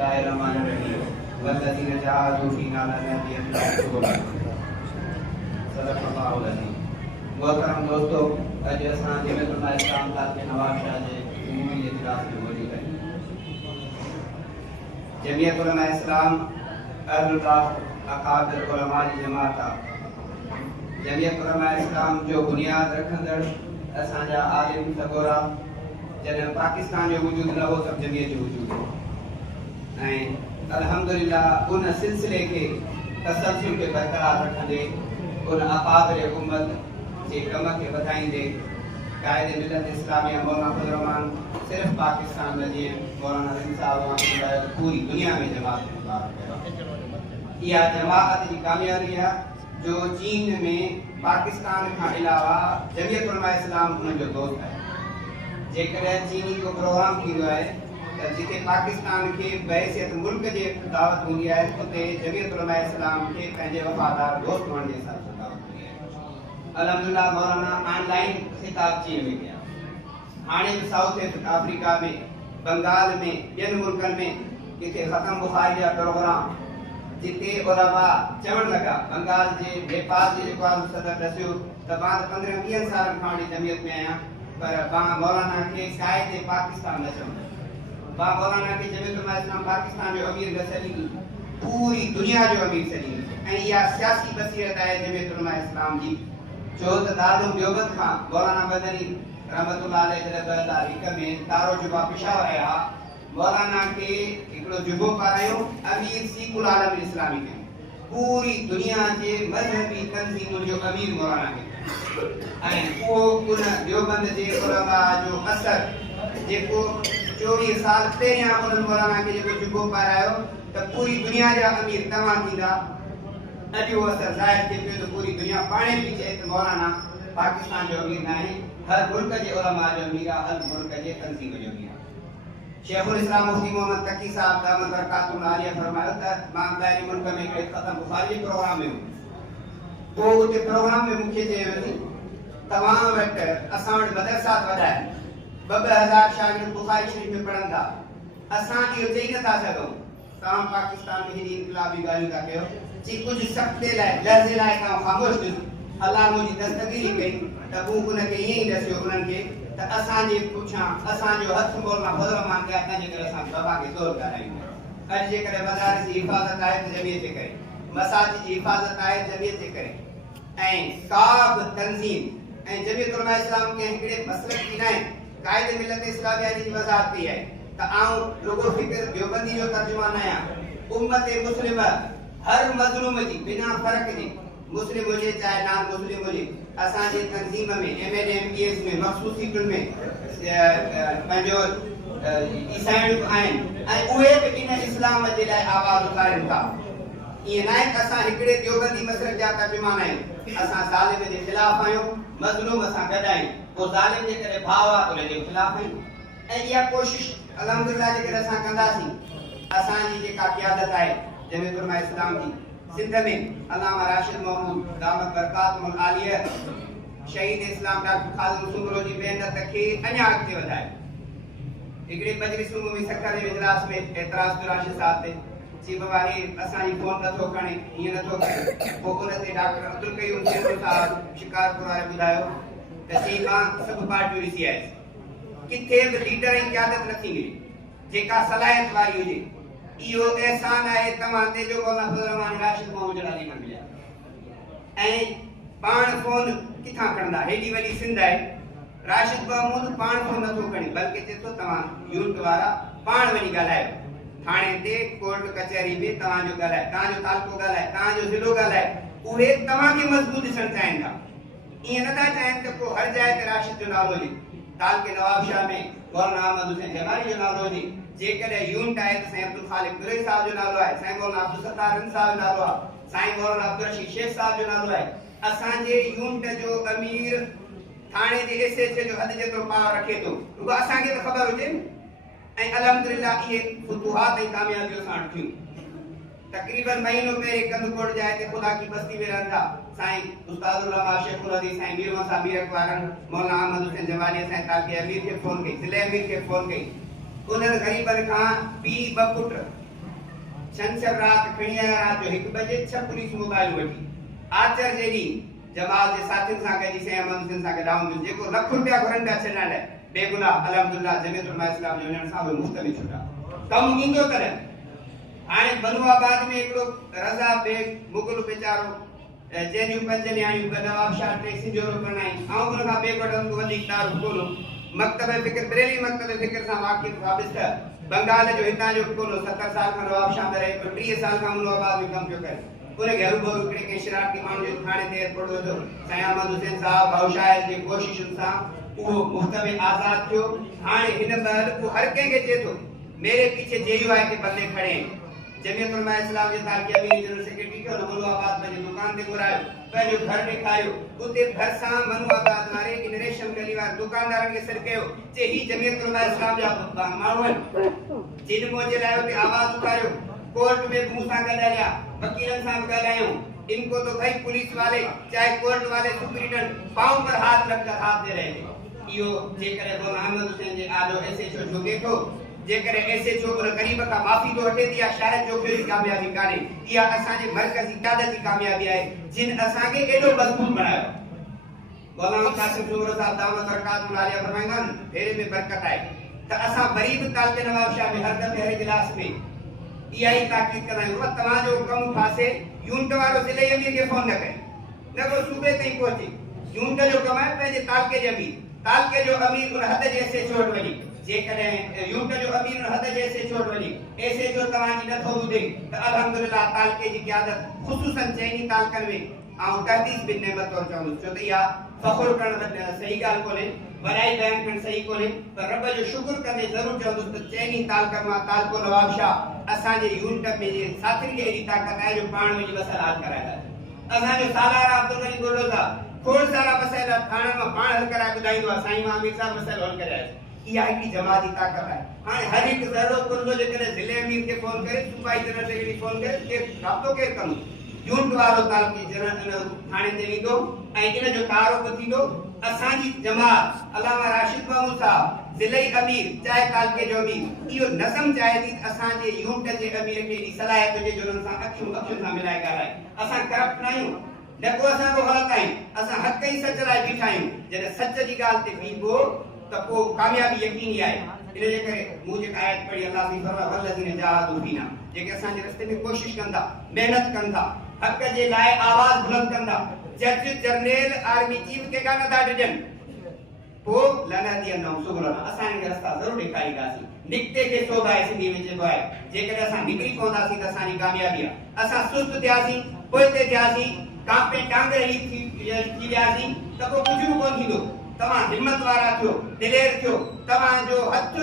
बिस्मिल्लाहिर्रहमानिर्रहीम वल्लज़ीना जाहदू फ़ीना लनहदियन्नहुम सुबुलना सल्लल्लाहु अलैहि। मोहतरम दोस्तों, अॼु असां जमीयतुल इस्लाम तालिक़ नवाब शाह जे उमूमी इजलास में मौजूद आहियूं। जमीयतुल इस्लाम अहलुल्लाह अकाबिर उलमा जी जमात आहे। जमीयतुल इस्लाम जो बुनियाद रखंदड़ असांजा आलिम सगोरा जॾहिं पाकिस्तान जो वजूद न हो तब जमीयत जो वजूद हो ऐं अल्हम्दुलिल्लाह उन सिलसिले के तसलसल के बरकरार रखंदे उन अकाबिर उम्मत जे कम के वधाईंदे कायदे मिलत इस्लामिया मौलाना फजल रहमान सिर्फ पाकिस्तान में जीअं मौलाना रहीम साहब पूरी दुनिया में जमात मुबारक इहा जमात जी कामयाबी आहे जो चीन में पाकिस्तान का अलावा जमीयतुल इस्लाम उन जो दोस्त है। जेकॾहिं चीनी को प्रोग्राम थींदो आहे त जिते पाकिस्तान के बहैसियत मुल्क जे दावत हूंदी आहे उते जमीयतुल इस्लाम के पंहिंजे वफ़ादार दोस्त हुअण जे हिसाब सां दावत हूंदी आहे। अल्हम्दुलिल्लाह मौलाना ऑनलाइन खिताब चीन में कया, हाणे बि साउथ अफ्रीका में, बंगाल में, ॿियनि मुल्कनि में किथे ख़तम बुखारी जा प्रोग्राम जिते उलमा चवण लगा बंगाल जे नेपाल जे जेको आहे सदर रसियो त मां 15-20 साल खां वठी जमीयत में आहियां पर मां मौलाना के शायदि पाकिस्तान न चवंदो, मां मौलाना के जमीयतुल इस्लाम पाकिस्तान जो अमीर न सलीम, पूरी दुनिया जो अमीर सलीम ऐं इहा सियासी बसीरत आहे जमीयतुल इस्लाम जी। छो त दारुल देवबंद खां मौलाना मदनी रहमतुल्लाह अलैह जॾहिं 2001 में दारो जुबा पेशावर आया, मौलाना के हिकिड़ो जुबो पारायो अमीर सीकुल आलम इस्लामी के, पूरी दुनिया जे मजहबी तंज़ीमुनि जो अमीर मौलाना के ऐं उहो उन देवबंद जे उलमा जो असर जेको 24 साल पहिरियां उन्हनि मौलाना के जेको जुबो पारायो त पूरी दुनिया जा अमीर तव्हां थींदा, अॼु उहो असर ज़ाहिर थिए पियो त पूरी दुनिया पाणे बि चए त मौलाना पाकिस्तान जो अमीर न आहे, हर मुल्क जे उलमा जो अमीर आहे, हर मुल्क जे तंज़ीम जो अमीर आहे। शेखुल इस्लाम मुफ्ती मोहम्मद तकी साहब दामद बरकातुहुल आलिया फरमायो त मां ॿाहिरि मुल्क में हिकिड़े ख़तम बुखारी जे प्रोग्राम में हुयुमि, पोइ उते प्रोग्राम में मूंखे चयो वञी तव्हां वटि असां वटि मदरसा वॾा आहिनि, 2-2000 शागिर्द बुखारी शरीफ़ में पढ़नि था, असां इहो चई नथा सघूं तव्हां पाकिस्तान में हेॾी इनकलाबी ॻाल्हियूं था कयो जी कुझु सख़्ते लाइ लहज़े लाइ तव्हां ख़ामोश ॾिसो। अलाह मुंहिंजी दस्तगीरी कई त हू उनखे ईअं ई ॾसियो उन्हनि खे त असांजे पुठियां असांजो हथ मौलाना फज़ल रहमान कया तंहिंजे करे असां बाबा खे ज़ोर ॻाल्हायूं। अॼु जेकॾहिं मदारिस जी हिफ़ाज़त आहे त जमीयत जे करे, मसाजिद जी हिफ़ाज़त आहे जमीयत जे करे ऐं का बि तंज़ीम ऐं जमीयतुल इस्लाम के हिकिड़े मसलक की न आहे कायदे मिलत इस्लामिया जी वज़ाहत कई आहे त आउं रुगो फ़िक्र देवबंदी जो तर्जुमान आहियां। उम्मत मुस्लिम हर मज़लूम जी बिना फ़र्क़ जे मुस्लिम हुजे चाहे नान मुस्लिम हुजे असांजे तंज़ीम में MA MPS में मख़सूस सीटुनि में पंहिंजो ईसाइण आहिनि ऐं उहे बि इन इस्लाम जे लाइ आवाज़ उथारिनि था। ईअं न आहे त असां हिकिड़े देवबंदी मसलक जा तर्जुमान आहियूं, असां ज़ालिम जे ख़िलाफ़ आहियूं, मज़लूम असां गॾु आहियूं, पोइ ज़ालिम जे करे भाव आहे उन जे ख़िलाफ़ आहियूं ऐं इहा कोशिश अल्हम्दुलिल्लाह जेकॾहिं असां कंदासीं असांजी जेका क़यादत आहे जमीयतुल इस्लाम जी सिंध में अल्लामा राशिद महमूद दामद बरकातुहुल आलिया शहीद इस्लाम डॉक्टर ख़ादिम सुमरो जी महिनत खे अञा अॻिते वधाए। हिकिड़े मजलिस में सखर जे इजलास में एतिराज़ कयो राशिद साहब ते चई बाबा हे असांजी फोन नथो खणे, हीअं नथो करे, पोइ उन ते डॉक्टर अब्दुल क़यूम साहब शिकारपुर वारे ॿुधायो त चई मां सभु पार्टियूं ॾिसी आयुसि, किथे बि लीडर ऐं क़यादत नथी मिले जेका सलाहियत वारी हुजे। इहो एहसान आहे तव्हां ते जो मौलाना फज़ल रहमान राशिद महमूद जलाली न मिलिया ऐं पाण फोन किथां खणंदा, हेॾी वॾी सिंध आहे, राशिद महमूद पाण फोन नथो खणे बल्कि चए थो तव्हां यूनिट वारा पाण वञी ॻाल्हायो, थाणे ते कोर्ट कचहरी में तव्हांजो ॻाल्हाए, तव्हांजो तालको ॻाल्हाए, तव्हांजो ज़िलो ॻाल्हाए, उहे तव्हांखे मज़बूत ॾिसणु चाहिनि था। ईअं नथा चाहिनि त पोइ हर जाइ ते राशिद जो नालो हुजे, तालके नवाबशाह में मौलाना अहमद हुसैन जमाली जो नालो हुजे, जेकॾहिं यूनिट आहे त साईं अब्दुल ख़ालिक दुरई साहब जो नालो आहे, साईं मौलाना अब्दुल सत्तार रंग साहब जो नालो आहे, साईं मौलाना अब्दुल रशीद शेख साहब जो नालो आहे। असांजे यूनिट जो अमीर थाणे जे SHO जो हद जेतिरो पावर रखे थो, रुगो असांखे त ख़बर हुजे ऐं अल्हम्दुलिल्लाह इहे फुतूहात ऐं कामयाबियूं सां थियूं। तकरीबन महीनो पहिरें कंदकोट जाइ ते खुदा की बस्ती में रहंदा साईं उस्तादुल उलमा शेखुल हदीस साईं मीर मोहम्मद मीर अकबरन मौलाना अहमद हुसैन जवानी साईं तालके अमीर के फोन कई, जिले अमीर के फोन कई, उन्हनि ग़रीबनि खां 2 पुट छंछर रात खणी आया रात जो 1 बजे 6 पुलिस मोबाइल वठी आचर जेडी जमात जे साथिन सा गडी से अमन सा के डाउन जेको लाख रुपया घरन का छना ले बेगुनाह अल्हम्दुलिल्लाह जमीयत उलमा इस्लाम जो सा मुफ्त में छुटा कम ईंदो करे हाणे बनुआबाद में एकड़ो रजा बेग मुगल बेचारो जेनियूं 5 न्याणियूं नवाब शाह टे सिंजोरो करनाई आऊं उन का बेग वडन को वधीक तार कोलो मक्तब फिक्र बरेली मक्तब फिक्र सा वाकिफ वाबिस बंगाल जो हितां जो कोलो 70 साल का नवाब शाह में रहे 30 साल का मुनवाबाद में कम पियो करे उन घर भरू करे के शरारती माण्हू जो थाने ते पड़ो तो सयामत हुसैन साहब भाउशायर जी कोशिशुन सा वो मुफ्त में आजाद थियो हाणे हिन बार वो हर के चे तो मेरे पीछे जेयू आए के बंदे खड़े हैं जमीयत उलमा इस्लाम जे तारकी अमीर जनरल सेक्रेटरी के मनुआबाद में दुकान ते घुरायो पहले घर दिखायो उते घर सा मनुआबाद वाले जनरेशन गलीवार दुकानदारन के सर कयो जे ही जमीयत उलमा इस्लाम जा माण्हू जिन मोजे लायो ते आवाज उठायो कोर्ट में मूसा गडाया वकीलन साहब गडायो इनको तो भाई पुलिस वाले चाहे कोर्ट वाले सुप्रीडेंट पांव पर हाथ रखकर हाथ दे रहे थे यो जे करे मोहम्मद हुसैन जे आलो ऐसे जो जोगे तो जेकर ऐसे जो गरीब का माफी तो हटे दिया शायद जो कोई कामयाबी काने या असा जे मरकजी कादत की कामयाबी है जिन असा के एडो मजबूत बनायो मौलाना कासिम सुमरो साहब दामत बरकत मुलालिया फरमाइंदा ढेर में बरकत है त असा गरीब काल के नवाब शाह में हर दफे हर इजलास में यही ताकीद करायो वो तमा जो कम फासे यूनिट वालो जिले अमीर के फोन न करे न को सूबे तई पहुंचे यूनिट जो कमाए पे ताल के जो अमीर उन हद जैसे छोड़ वनी जेकरे यूनिट जो अमीर हद जैसे छोड़ वनी ऐसे जो तवानी न थो दे त अल्हम्दुलिल्लाह ताल के जी क़यादत खुसूसन चैनी तालकन में आउ तहदीस बिन नेमत और चाहूं छो त या फखर करण सही गाल कोने बड़ाई बयान करण सही कोने पर रब जो शुक्र करने जरूर चाहूं त चैनी तालकन मा ताल को नवाब शाह असा जे यूनिट में जे साथी के एडी ताकत है जो पाण में बसल हाल कराया असा जो सालार अब्दुल गनी बोलो था खोड़ सारा मसला थाना में पाण हल कराया बुधाइंदो साईं मामीर साहब मसलो हल कराया या एक जमाती ताकत है हां हर एक जरो कुल जो करे जिले अमीर के फोन करे सूबाई जनरल सेक्रेटरी फोन करे के रातो के कम यूनिट वालो ताल की जनरल थाने ते विदो ए इन जो तारो थींदो असांजी जमात अल्लामा राशिद महमूद साहब जिले अमीर चाहे ताल के जो भी यो नसम चाहे थी असांजे यूनिट जे अमीर के दी सलाहियत जे जो सा अखियों सा मिलाए गालाए असा करप्ट नहीं नको असा को गलत है असा हक ही सच लाए बिठायूं जने सच जी गाल ते बीबो तको कामयाबी यकीनी है इन जे करे मुझे आयत पढ़ी अल्लाह की फरमा वल्लज़ीन जाहदू फीना जेके असा जे रास्ते में कोशिश कंदा मेहनत कंदा हक जे लाए आवाज बुलंद कंदा जज जर्नल आर्मी चीफ के गाना दा डिजन पो लाना दिया नाम सुगरना असा ने रास्ता जरूर दिखाई गासी निकते के सोगा है सिंधी में जे बाय जेके असा निकरी कोंदा सी त असानी कामयाबी असा सुस्त थियासी पोइते थियासी कापे टांगे ही थी व्यासी तको कुछ भी कोन थीदो तमा हिम्मत वारा थियो दिलेर थियो तमा जो हथ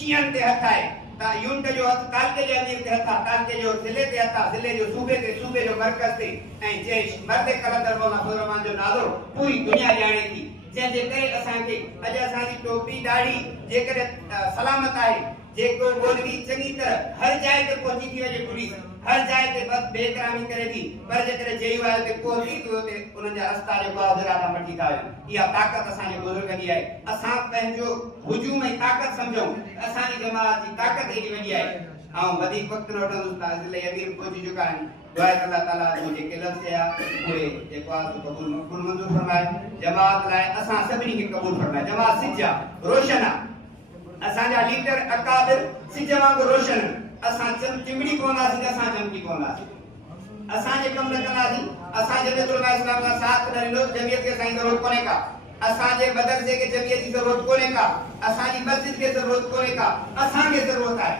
शियन ते हथ है ता यूनिट जो हथ ताल के अमीर ते हथ ताल के जो जिले ते हथ जिले जो सूबे जो मरकज ते ए जैश मर्दे कलंदर मौला फरमान जो नालो पूरी दुनिया जाने थी जे जे करे असा के अज असा दी टोपी दाढ़ी जे करे सलामत है जे को बोलवी चंगी तरह हर जाए ते पहुंची थी जे पुलिस हर जाए ते बस बेकरामी करे थी पर जे करे जेई वाले ते पहुंची तो ते उन जा रास्ता जो बादरा का मटी था या ताकत असा जे बुजुर्ग दी है असा पंजो हुजूम में ताकत समझो असा दी जमात की ताकत एडी वडी है हां वधी वक्त रोटन उस्ताद ले अमीर पहुंची चुका है दुआ अल्लाह ताला मुझे के लफ्ज या पूरे जे को कबूल मंजूर फरमाए जमात लाए असा सभी के कबूल फरमाए जमात सिजा रोशना असा जा लीडर अकाबिर सिजवा को रोशन असा चिमड़ी कोना सी असा चमकी कोना असा जे कम न कना सी असा जमीयत उलमा इस्लाम का साथ दरिलो जमीयत के साईं जरूरत कोने का असा जे मदरसे के जमीयत की जरूरत कोने का असा जी मस्जिद के जरूरत कोने का असा के जरूरत है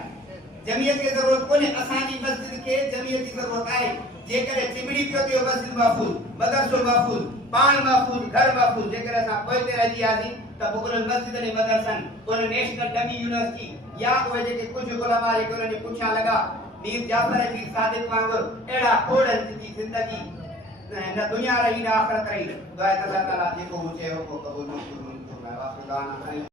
जमीयत के जरूरत कोने असा जी मस्जिद के जमीयत की जरूरत है जे करे चिमड़ी पियो ते मस्जिद महफूज मदरसो महफूज पान महफूज घर महफूज जे करे असा पोइते रही आसी त बुगल मस्जिद ने मदरसन कोन नेशनल डमी यूनिवर्सिटी या कोई जे कुछ उलमा रे कोन ने पूछा लगा मीर जाफर जी सादिक वांगुर एड़ा कोड़न जी जिंदगी न दुनिया रही न आखिरत रही दुआ अल्लाह ताला जे को हुजे हो को कबूल मंजूर फरमाए वाखिर दाना